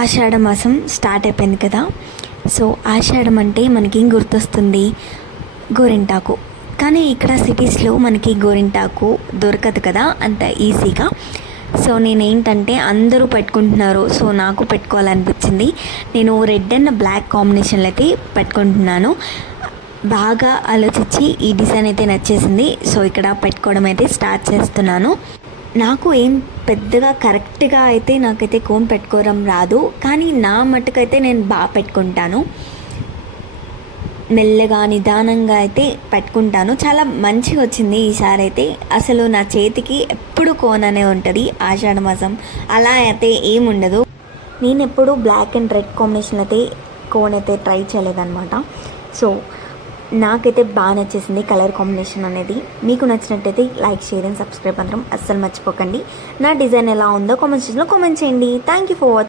ఆషాఢ మాసం స్టార్ట్ అయిపోయింది కదా. సో ఆషాఢం అంటే మనకి గుర్తొస్తుంది గోరింటాకు. కానీ ఇక్కడ సిటీస్లో మనకి గోరింటాకు దొరకదు కదా అంత ఈజీగా. సో నేనేంటంటే అందరూ పెట్టుకుంటున్నారు, సో నాకు పెట్టుకోవాలనిపించింది. నేను రెడ్ అండ్ బ్లాక్ కాంబినేషన్లో అయితే పెట్టుకుంటున్నాను. బాగా ఆలోచించి ఈ డిజైన్ అయితే నచ్చేసింది. సో ఇక్కడ పెట్టుకోవడం అయితే స్టార్ట్ చేస్తున్నాను. నాకు ఏం పెద్దగా కరెక్ట్గా అయితే నాకైతే కోన్ పెట్టుకోవడం రాదు, కానీ నా మట్టుకైతే నేను బాగా పెట్టుకుంటాను. మెల్లగా నిదానంగా అయితే పెట్టుకుంటాను. చాలా మంచిగా వచ్చింది ఈసారి అయితే. అసలు నా చేతికి ఎప్పుడు కోన్ అనే ఉంటుంది ఆషాఢ మాసం, అలా అయితే ఏముండదు. నేను ఎప్పుడు బ్లాక్ అండ్ రెడ్ కాంబినేషన్ అయితే కోన్ అయితే ట్రై చేయలేదన్నమాట. సో నాకైతే బాగా నచ్చేసింది కలర్ కాంబినేషన్ అనేది. మీకు నచ్చినట్టయితే లైక్, షేర్ అండ్ సబ్స్క్రైబ్ మాత్రం అస్సలు మర్చిపోకండి. నా డిజైన్ ఎలా ఉందో కామెంట్ సెక్షన్లో కామెంట్ చేయండి. Thank you for watching.